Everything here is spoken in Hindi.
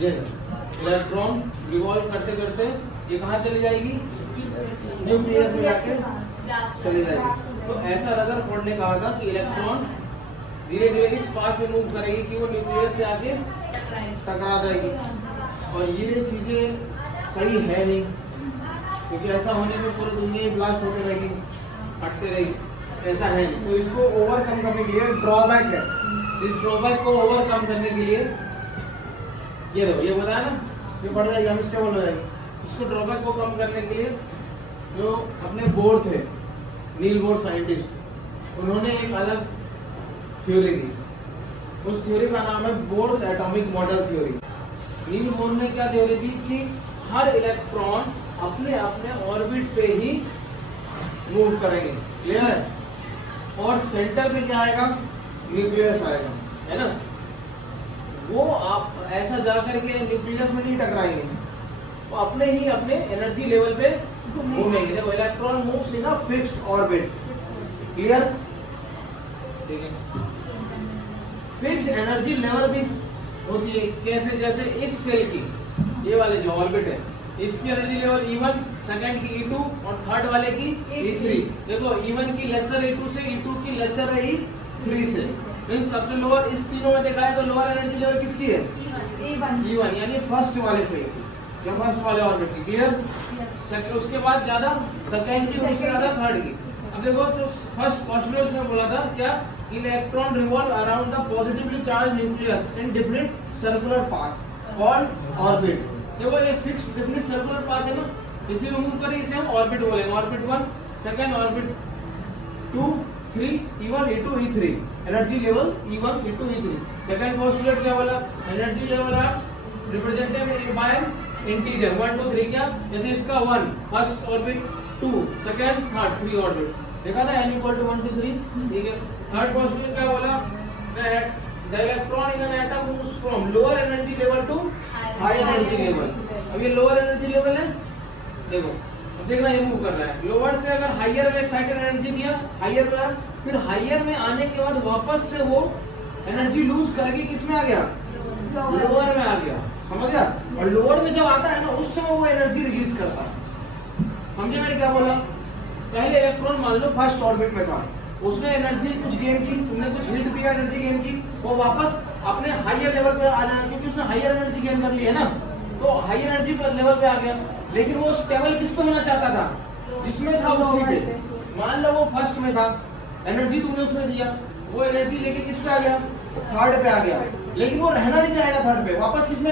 ये इलेक्ट्रॉन रिवॉल्व करते करते ये कहाँ चली जाएगी, न्यूक्लियस में जाके चली जाएगी। तो ऐसा रदरफोर्ड ने कहा था कि इलेक्ट्रॉन धीरे धीरे इस पाथ पे मूव करेगी कि वो न्यूक्लियस से आके टकरा जाएगी। और ये चीजें सही है नहीं, क्योंकि ऐसा होने में पूरी दुनिया ब्लास्ट होते रहेगी, फटते रहेगी, ऐसा है नहीं। तो इसको ओवरकम करने के लिए ड्रॉबैक है। इस ड्रॉबैक को ओवरकम करने के लिए ये देखो, ये बताया ना, ये बढ़ जाएगी, अनस्टेबल हो जाएगी। इसको ड्रॉबैक को कम करने के लिए जो अपने बोर थे, नील बोर साइंटिस्ट, उन्होंने एक अलग थ्योरी दी। उस थ्योरी का नाम है Bohr's atomic model theory. Niels Bohr ने क्या थ्योरी दी कि हर इलेक्ट्रॉन अपने अपने ऑर्बिट पे ही मूव करेंगे, क्लियर है? और सेंटर पे क्या आएगा, न्यूक्लियस आएगा, है ना? वो आप ऐसा जाकर के न्यूक्लियस में नहीं टकराएंगे, वो अपने ही अपने एनर्जी लेवल पे घूमेंगे। देखो, electron moves in a fixed orbit, clear? ठीक है। फिक्स्ड एनर्जी लेवल भी होती है, कैसे? जैसे इस सेल की ये वाले जो ऑर्बिट है, इसकी एनर्जी लेवल E1, सेकंड की E2 और थर्ड वाले की E3। देखो, E1 की लेसर E2 से, E2 की लेसर है E3 से। मींस सबसे लोअर, इस तीनों में देखा है तो लोअर एनर्जी लेवल किसकी है, E1, यानी फर्स्ट वाले से, या फर्स्ट वाले ऑर्बिट की, क्लियर? उसके बाद ज्यादा सेकंड की, उससे ज्यादा थर्ड की। अब देखो, तो फर्स्ट पोस्टुलेट ने बोला था क्या, electron revolve around the positively charge nucleus in different circular path called orbit. देखो, ये फिक्स्ड डिफरेंट सर्कुलर पाथ है ना, इसी में मूव करें, इसे हम ऑर्बिट बोलेंगे। Orbit 1, second orbit 2, 3, E1, E2, E3, energy level E1, E2, E3। Second postulate क्या बोला, energy level are represented by integer 1, 2, 3। क्या? जैसे इसका 1 first orbit, 2 second, third, 3 orbit. देखा था n = 1, 2, 3, ठीक है। थर्ड पोस्टुलेट क्या बोला, the electron in an atom moves from lower energy level to high energy level। अब ये लोअर एनर्जी लेवल है, देखो, अब देखना ये मूव कर रहा है। लोअर से अगर हायर में एक्साइटेड एनर्जी दिया, हायर गया, फिर हायर में आने के बाद वापस से वो एनर्जी लूज करके किस में आ गया, लोअर में आ गया, समझ गया? और लोअर में जब आता है ना, उस समय वो एनर्जी रिलीज करता है। समझे मैंने क्या बोला? पहले इलेक्ट्रॉन मान लो फर्स्ट ऑर्बिट में था, उसने एनर्जी कुछ गेन की, तुमने कुछ हिट दिया, एनर्जी गेन की, वो वापस अपने हायर लेवल पे आ जाए, क्योंकि उसने हायर एनर्जी गेन कर ली है ना, तो हायर एनर्जी पर लेवल पे आ गया। लेकिन वो स्टेबल किस पे होना चाहता था, जिसमें था उसी पे। मान लो वो फर्स्ट में था, एनर्जी तुमने उसमें दिया, वो एनर्जी लेके किस पे आ गया, थर्ड पे आ गया। लेकिन वो रहना नहीं चाहेगा थर्ड पे, वापस किसमें